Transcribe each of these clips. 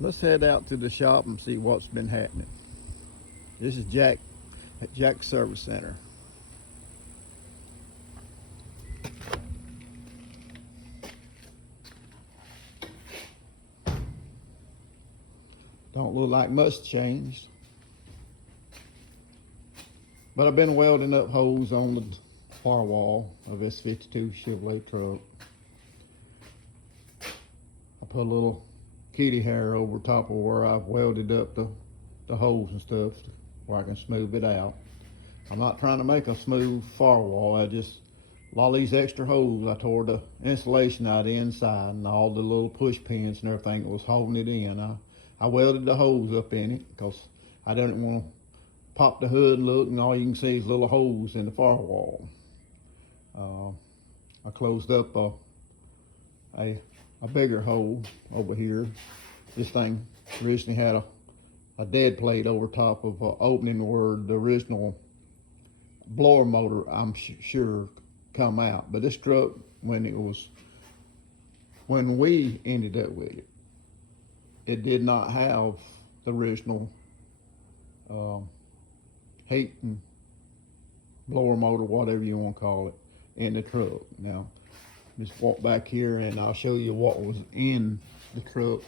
Let's head out to the shop and see what's been happening. This is Jack at Jack's Service Center. Don't look like much changed. But I've been welding up holes on the firewall of this 52 Chevrolet truck. I put a little kitty hair over top of where I've welded up the holes and stuff where I can smooth it out. I'm not trying to make a smooth firewall. A lot of these extra holes, I tore the insulation out the inside and all the little push pins and everything that was holding it in. I welded the holes up in it because I didn't want to pop the hood and look and all you can see is little holes in the firewall. I closed up a bigger hole over here. This thing originally had a dead plate over top of an opening where the original blower motor, I'm sure, come out. But this truck, when we ended up with it, it did not have the original heat and blower motor, whatever you want to call it, in the truck. Now, just walk back here and I'll show you what was in the truck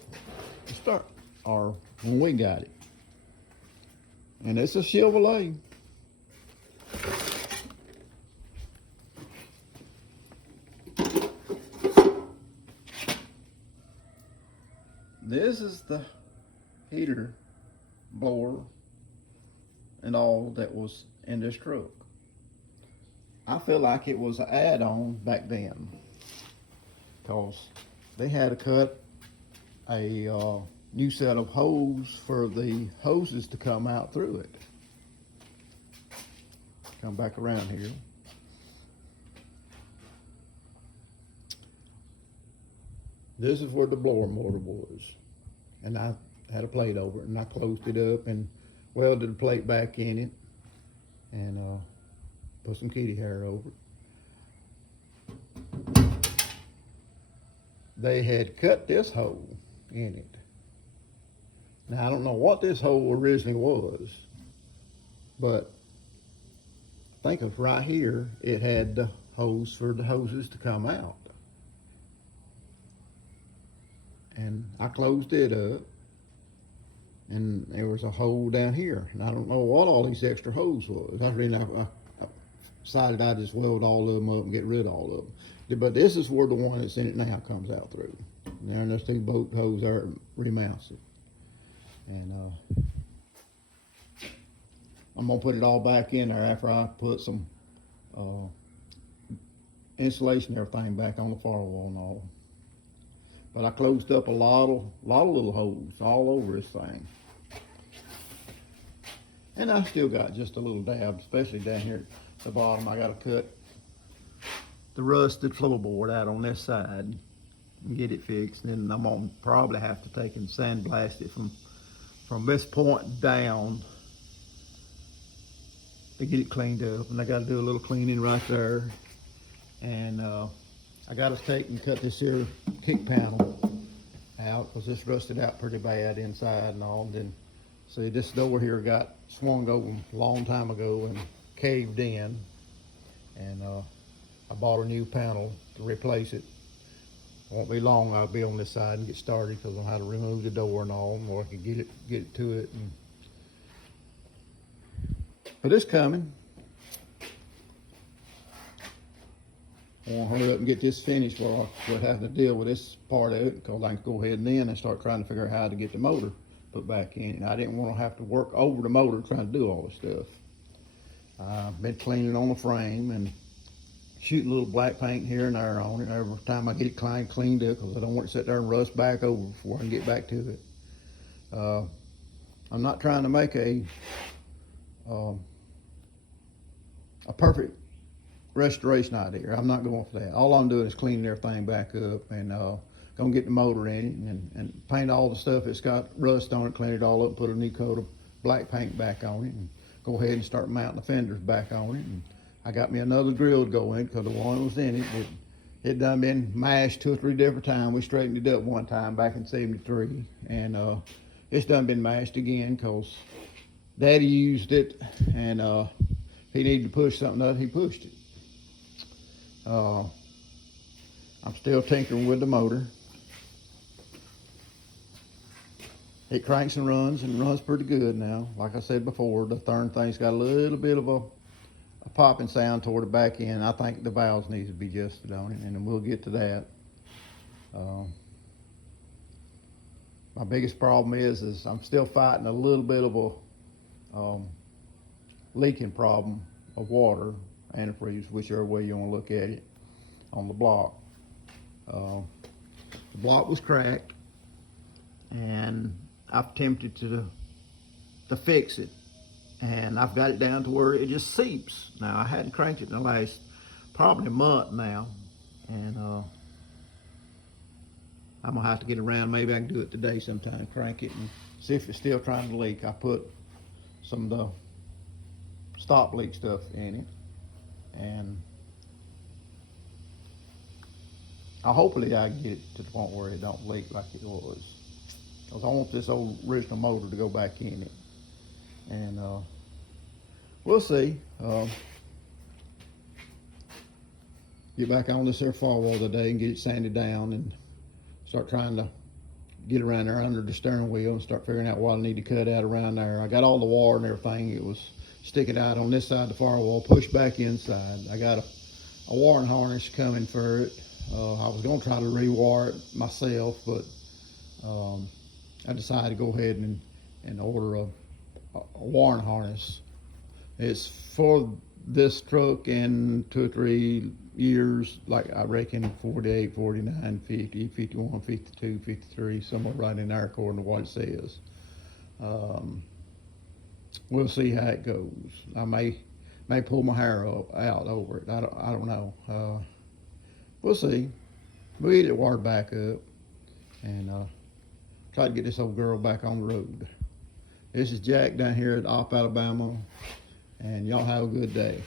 to start, or when we got it. And it's a Chevrolet. This is the heater, blower, and all that was in this truck. I feel like it was an add-on back then because they had to cut a new set of hose for the hoses to come out through it. Come back around here. This is where the blower motor was. And I had a plate over it and I closed it up and welded the plate back in it and put some kitty hair over it. They had cut this hole in it. Now I don't know what this hole originally was, but think of right here, it had the hose for the hoses to come out. And I closed it up and there was a hole down here. And I don't know what all these extra holes was. I decided I'd just weld all of them up and get rid of all of them. But this is where the one that's in it now comes out through. And there's two bolt holes there remounts it. And I'm gonna put it all back in there after I put some insulation and everything back on the firewall and all. But I closed up a lot of little holes all over this thing. And I still got just a little dab, especially down here at the bottom. I gotta cut the rusted floorboard out on this side and get it fixed. And then I'm gonna probably have to take and sandblast it from this point down to get it cleaned up. And I gotta do a little cleaning right there. And I got to take and cut this here kick panel out because this rusted out pretty bad inside and all. And then, see, this door here got swung over a long time ago and caved in. And I bought a new panel to replace it. Won't be long, I'll be on this side and get started because I know how to remove the door and all, or I can get it to it. But it's coming. I want to hurry up and get this finished while I quit having to deal with this part of it because I can go ahead and then and start trying to figure out how to get the motor put back in. And I didn't want to have to work over the motor trying to do all this stuff. I've been cleaning on the frame and shooting a little black paint here and there on it every time I get it cleaned up because I don't want it to sit there and rust back over before I can get back to it. I'm not trying to make a perfect restoration out here. I'm not going for that. All I'm doing is cleaning everything back up and gonna get the motor in it and paint all the stuff that's got rust on it, clean it all up, put a new coat of black paint back on it, and go ahead and start mounting the fenders back on it. And I got me another grill to go in because the one that was in it, it done been mashed 2 or 3 different times. We straightened it up one time back in '73, and it's done been mashed again because Daddy used it, and he needed to push something up, he pushed it. I'm still tinkering with the motor. It cranks and runs pretty good now. Like I said before, the third thing's got a little bit of a popping sound toward the back end. I think the valves need to be adjusted on it, and then we'll get to that. My biggest problem is I'm still fighting a little bit of a leaking problem of water, antifreeze, whichever way you want to look at it, on the block. The block was cracked, and I've attempted to fix it, and I've got it down to where it just seeps. Now, I hadn't cranked it in the last probably a month now, and I'm gonna have to get around. Maybe I can do it today sometime, crank it and see if it's still trying to leak. I put some of the stop leak stuff in it, and hopefully I can get it to the point where it don't leak like it was. Because I want this old original motor to go back in it. And we'll see. Get back on this here firewall today and get it sanded down and start trying to get around there under the steering wheel and start figuring out what I need to cut out around there. I got all the wire and everything. It was sticking out on this side of the firewall, pushed back inside. I got a wiring harness coming for it. I was going to try to rewire it myself, but I decided to go ahead and order a wiring harness. It's for this truck in 2 or 3 years, like I reckon 48, 49, 50, 51, 52, 53, somewhere right in there according to what it says. We'll see how it goes. I may pull my hair out over it. I don't know. We'll see. We'll get it wired back up and try to get this old girl back on the road. This is Jack down here at Alabama, and y'all have a good day.